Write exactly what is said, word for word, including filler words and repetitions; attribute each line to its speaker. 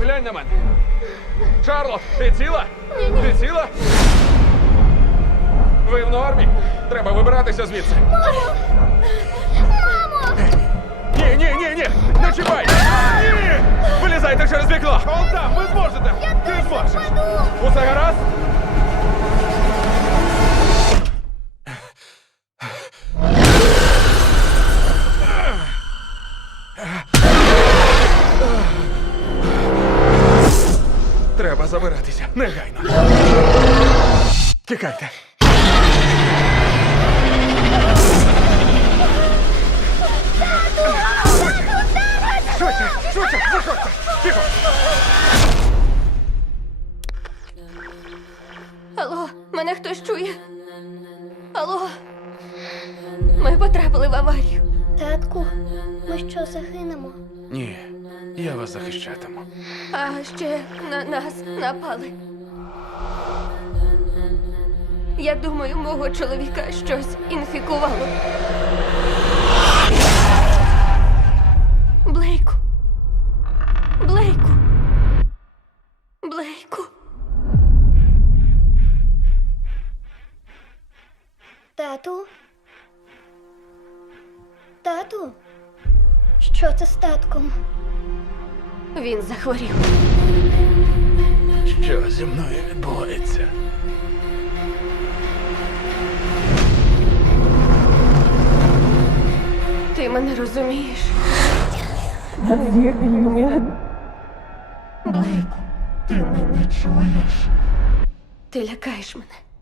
Speaker 1: Поглянь на мене. Шарлот, ти ціла? Ти ціла? Ви в нормі? Треба вибиратися звідси.
Speaker 2: Мамо!
Speaker 1: Ні, ні, ні, ні! Не чіпай! Ні! Вилізайте через вікно! Он там, ви зможете! Ти зможеш! Усе гаразд? Треба забиратися, негайно. Тікайте. Швидше, швидше, заходьте! Тихо!
Speaker 2: Алло, мене хтось чує? Алло? Ми потрапили в аварію.
Speaker 3: Татку, ми що, загинемо?
Speaker 1: Ні, я вас захищатиму.
Speaker 2: А ще на нас напали. Я думаю, мого чоловіка щось інфікувало. Блейку. Блейку. Блейку.
Speaker 3: Тату? Тату? Що це з татком?
Speaker 2: Він захворів.
Speaker 1: Що зі мною відбувається?
Speaker 2: Ти мене розумієш? Блейку, ти мене чуєш? Ти лякаєш мене.